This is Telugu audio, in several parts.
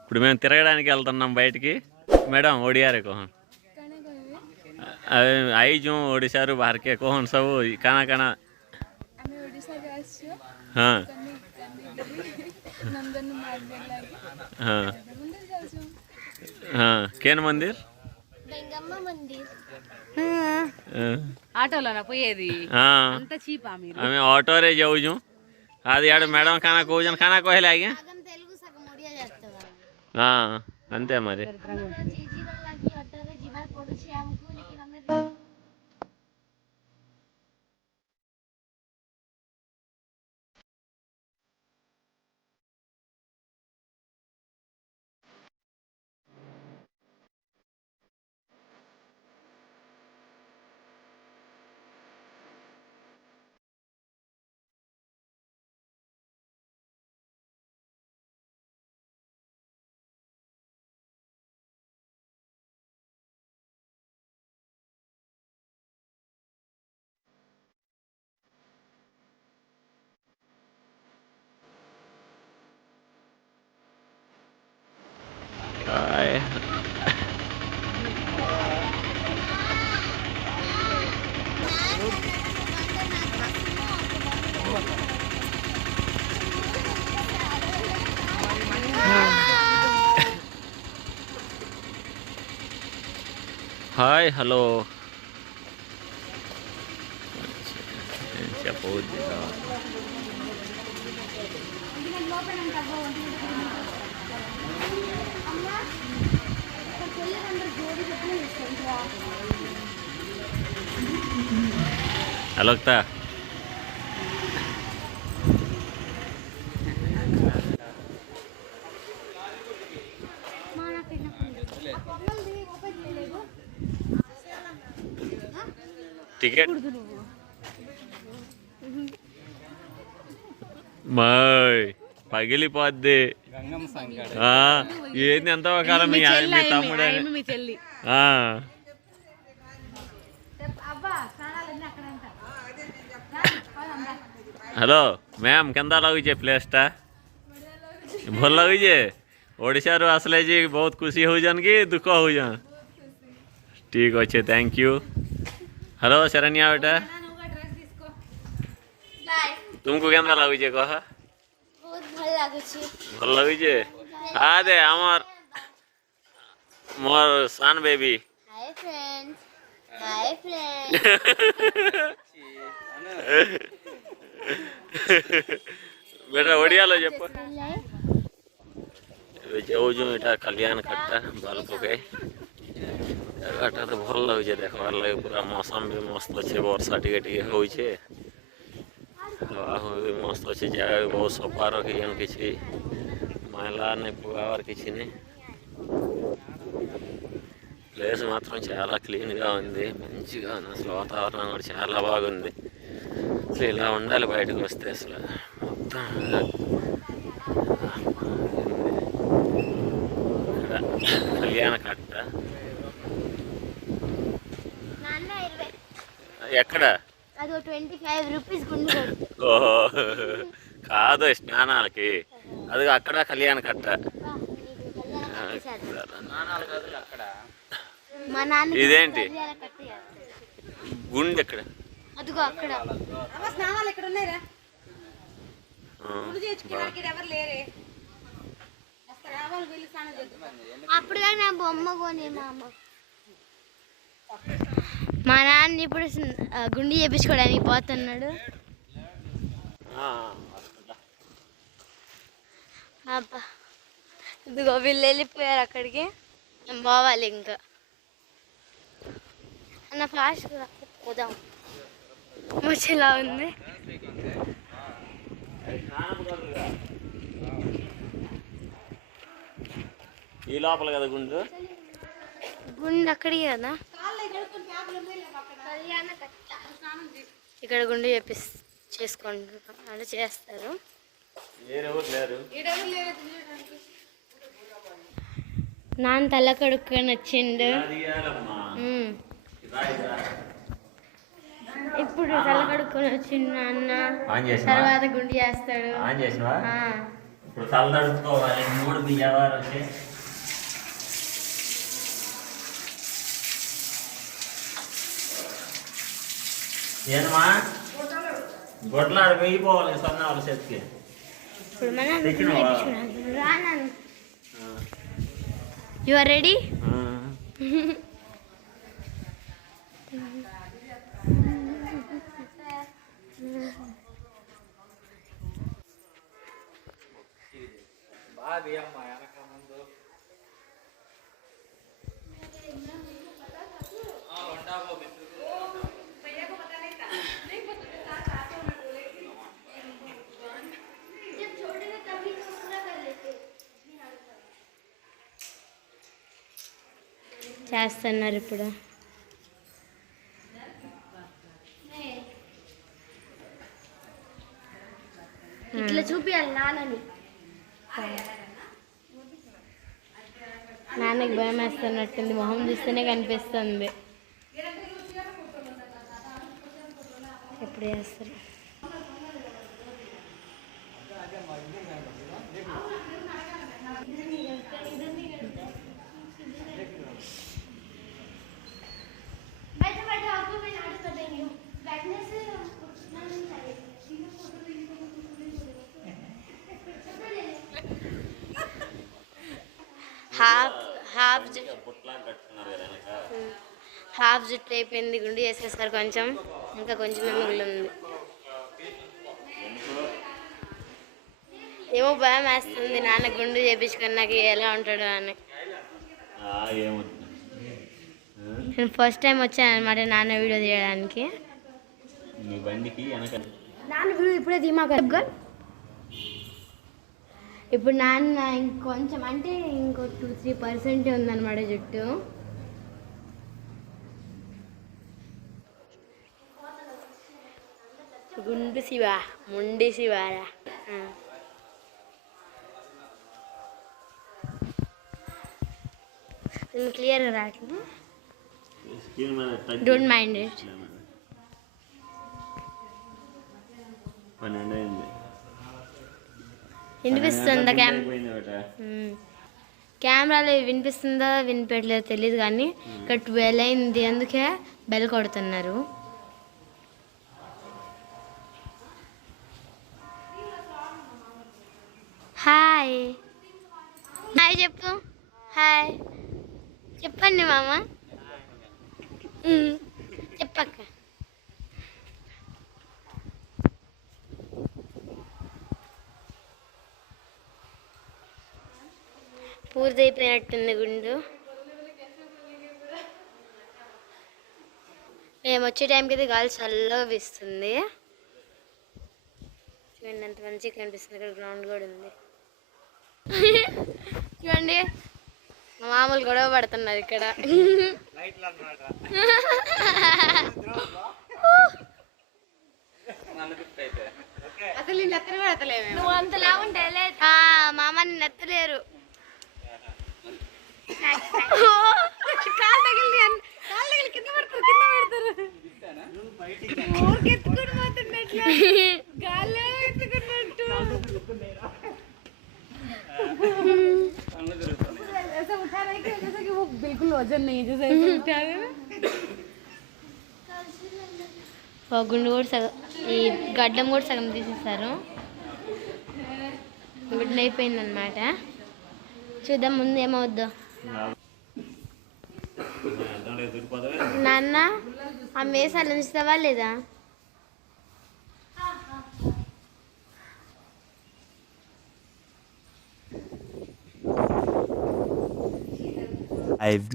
ఇప్పుడు మేము తిరగడానికి వెళ్తున్నాం బయటికి मैडम ओडिया रे कौन आई जो ओडिशा रू बाहर के कौन सब काना काना हमें ओडिशा के आछियो हां नंदन मार्बल लागी हां मंदिर जाछो हां केन मंदिर गंगम्मा मंदिर ఆటోలోనా పోయేది అంత చీపా మీరు हमें ऑटो रे जाऊ जो అది యాడ మేడం खाना కోజన్ खाना కోహలే ఆగే సగం తెలుగు సగం ఒడియా చేస్తావా हां అంతే మరి हाय हेलो చెప్పవద్దు అలొక్తా టికెట్ మై పగిలిపోద్ది ఏంది ఎంత కాలం మీ తమ్ముడు हेलो मैम केंदा लगुचे प्लेसटा भल लगुचे ओडिशा रू आसले जी बहुत खुशी हो जान कि दुख हो जान ठीक अच्छे थैंक यू हेलो शरण्या बेटा तुमको केंदा लगुचे कह बहुत भल लागुचे भल लगुचे हाँ दे आमर मोर सन baby hi friends hi friends बेटा ओडिया लो जप जाऊ जो एटा कल्याण कट्टा बाल पके एटा तो भल लगे देखबार लगे पूरा मौसम भी मस्त अच्छे वर्षा टिके टिके होई छे हवा भी मस्त अच्छे जगह भी बहुत सफा रखी किसी महिला ने पुआर किसी ने प्लेस मात्रम चाला क्लीन गा उंदी मंचिगा असल वातावरणं कूडा चाला बागुंदी అసలు ఇలా ఉండాలి బయటకు వస్తే అసలు మొత్తం కళ్యాణ కట్ట ఎక్కడ అది 25 రూపీస్ గుండు ఓహో కాదు స్నానాలకి అది అక్కడ కళ్యాణ కట్ట ఇదేంటి గుండె ఎక్కడ అదిగో అక్కడ స్నానాలు ఎక్కడ ఉన్నాయిరా ఎవరు లేరే అప్పుడు నా బొమ్మ కొని మా నాన్న ఇప్పుడు గుండి చేపించుకోవడానికి పోతున్నాడు అబ్బా ఇదిగో వీళ్ళు వెళ్ళిపోయారు అక్కడికి మేము పోవాలి ఇంకా అన్న ఫాస్ట్గా పోదాం మంచిలా ఉంది ఈ లోపల కదా గుండు గుండు అక్కడికి కదా ఇక్కడ గుండు చేసుకుంటారు అంటే చేస్తారు నాన్న తల కడుక్కొని వచ్చిండు ఇప్పుడు తల కడుక్కొని వచ్చిండు అన్న. ఆన్ చేసినా తర్వాత గుండి చేస్తాడు. ఆన్ చేసినవా? ఆ. ఇప్పుడు తల తడుపుకోవాలి. 3 బియ్యవారు వచ్చి ఏమా గొడ్లాడు వేయిపోవాలి సన్న వాళ్ళ చేతికి. ఇప్పుడు మనం రాను. You are ready? చేస్తున్నారు ఇప్పుడు. ఇట్లా చూపించాలి నాన్నని. నాన్నకి భయం వేస్తున్నట్టుంది, మొహం చూస్తేనే కనిపిస్తుంది. ఎప్పుడు చేస్తారు? హాఫ్ జుట్టు అయిపోయింది, గుండు చేసేసారు. కొంచెం ఇంకా కొంచెమే మిగిలింది. ఏమో భయం వేస్తుంది నాన్న గుండు చేయించుకొని నాకు ఎలా ఉంటాడు అని. నేను ఫస్ట్ టైం వచ్చాను అనమాట నాన్న వీడియో తీయడానికి. నాన్న వీడియో ఇప్పుడే తీమాక. ఇప్పుడు నాన్న ఇంకొంచెం అంటే ఇంకో 2-3% ఉందన్నమాట జుట్టు. గుండు శివ, ముండి శివారా. క్లియర్గా రావట్లేదు. Don't mind it. వినిపిస్తుందా కెమెరాలో? వినిపిస్తుందా వినిపించలేదో తెలియదు కానీ ఇక్కడ 12 అయింది, అందుకే బెల్ కొడుతున్నారు. హాయ్ హాయ్ చెప్పు. హాయ్ చెప్పండి మామ. చెప్పక్క. పూర్తయిపోయినట్టుంది గుండు. మేము వచ్చే టైంకి అయితే గాలి చల్లగా వీస్తుంది. చూడండి ఎంత మంచిగా కనిపిస్తుంది. ఇక్కడ గ్రౌండ్ కూడా ఉంది. చూడండి మామూలు గొడవ పడుతున్నారు ఇక్కడ. అసలు నేను ఎత్తలు కూడా ఎత్తలేము. నువ్వు అంతలా ఉంటే మామ నిన్ను ఎత్తలేరు. కాలు తగిలి కింద పడతారు, ఎత్తుకుని పోతున్నట్లు గాల్లో ఎత్తుకున్నట్టు. ऐसा उठा रहा है कि जैसे कि वो बिल्कुल वजन नहीं है, जैसे ऐसे उठा रहे हैं. గుండు కూడా సగం, ఈ గడ్డం కూడా సగం తీసేస్తారు. గుడ్డు అయిపోయిందనమాట. చూద్దాం ముందు ఏమవుద్దో. నాన్న ఆ మేసాలు ఉంచుతావా లేదా?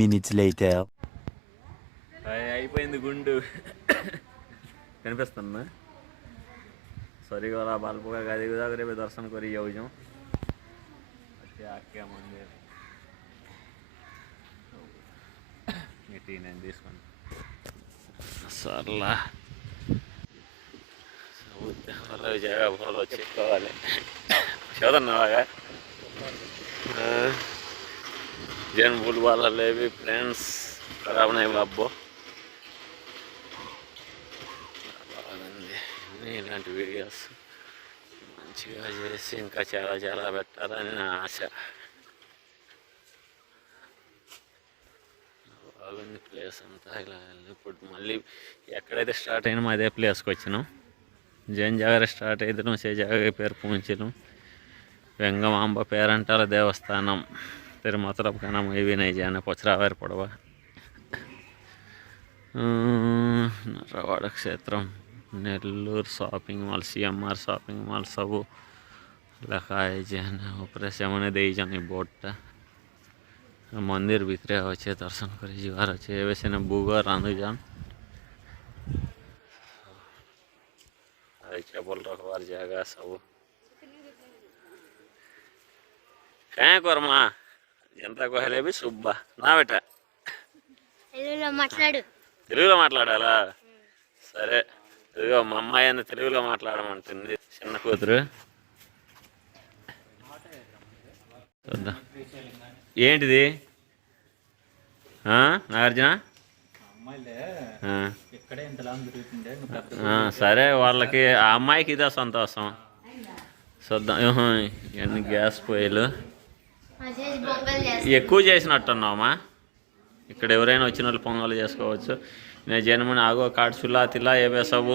minutes later. అయిపోయింది గుండు. కనిపిస్తున్నా ସରିଗଲା ବାଲ ପକା ଗାଧି ଗୁଧା କରି ଏବେ ଦର୍ଶନ କରି ଯାଉଛୁଁ। ଆଗ୍କେ ମନ୍ଦିର ଏଠି ନାଇଁ ଦିଶୁନ୍ ସରିଲା। ସବୁ ଭଲ ଜାଗା ଭଲ ଅଛି କହିଲେ ସତ ନବା ଯେନ୍ ବୁଲବାଲ ହେଲେ ବି ଫ୍ରେଣ୍ଡସ୍ ଖରାପ ନାହିଁ ଭାବ। ఇలాంటి వీడియోస్ మంచిగా చేసి ఇంకా చాలా చాలా పెట్టాలని నా ఆశ. బాగుంది ప్లేస్ అంతా. ఇలా ఇప్పుడు మళ్ళీ ఎక్కడైతే స్టార్ట్ అయినామో అదే ప్లేస్కి వచ్చినాం. జైన్ జాగర స్టార్ట్ అయితున్నాం. సే జాగ పేరు పూంచినాం. వెంగమాంబ పేరంటాల దేవస్థానం తిరుమతలపు కనం ఇవి నైజాన పొచ్చరావారి పొడవ నర్రవాడ క్షేత్రం Nellore shopping mall CMR shopping mall सब लिखा है जन ऊपर से मैंने दे जानी बोट मंदिर भीतरे अच्छे दर्शन कर जीवार अच्छे वैसे ने बुगा रांधु जान क्या बोल रखवार जाएगा सब क्या कर्मा जनता को हेले भी सुब्बा ना बेटा తెలుగులో మాట్లాడాలా? సరే, ఇదిగో మా అమ్మాయి అని తెలుగులో మాట్లాడమంటుంది చిన్న కూతురు. చూద్దాం ఏంటిది నాగార్జున. సరే, వాళ్ళకి ఆ అమ్మాయికి ఇదే సంతోషం. చూద్దాం. ఎన్ని గ్యాస్ పొయ్యిలు ఎక్కువ చేసినట్టున్నావమ్మా. ఇక్కడ ఎవరైనా వచ్చిన వాళ్ళు పొంగలు చేసుకోవచ్చు. నేను జన్మని ఆగో काट चूल्हा तिला ये वे सब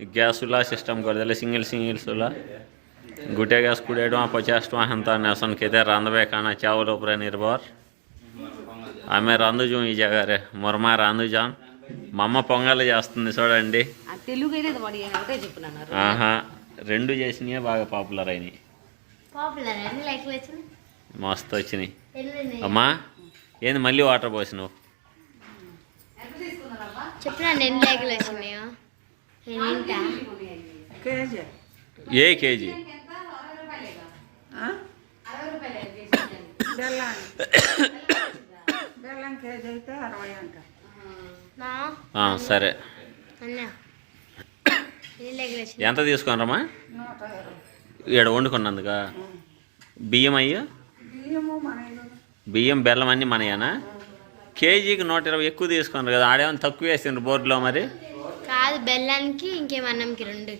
गैस चूल्हा सिस्टम कर दे सिंगल चूल्हा गुटे गैस 20 टଙ୍କା 50 ଟଙ୍କା ହେନ୍ତା ନେସନ୍ କେତେ ରାନ୍ଧବେ କାଣା ଚାଉଳ ଉପରେ ନିର୍ଭର. ଆମେ ରାନ୍ଧୁଛୁ ఈ ଜାଗାରେ. ମୋର ମା రాంధుజాన్. మా అమ్మ పొంగలు చేస్తుంది చూడండి. ఆహా, రెండు చేసినాయి బాగా పాపులర్ అయినాయి. మస్తు వచ్చినాయి. అమ్మా ఏంది మళ్ళీ వాటర్ పోసినావు? చెప్పినా ఎన్ని లైకులు వచ్చినాయో. ఏ కేజీ? సరే, ఎంత తీసుకున్నారమ్మా? ఇక్కడ వండుకున్నందుక బియ్యం అయ్యా? బియ్యం బెల్లం అన్నీ మనయేనా? కేజీకి 120 ఎక్కువ తీసుకున్నారు కదా. ఆడేమన్నా తక్కువ వేసిండ్రు బోర్డులో మరి? కాదు, బెల్లానికి ఇంకేమన్నంకి 2.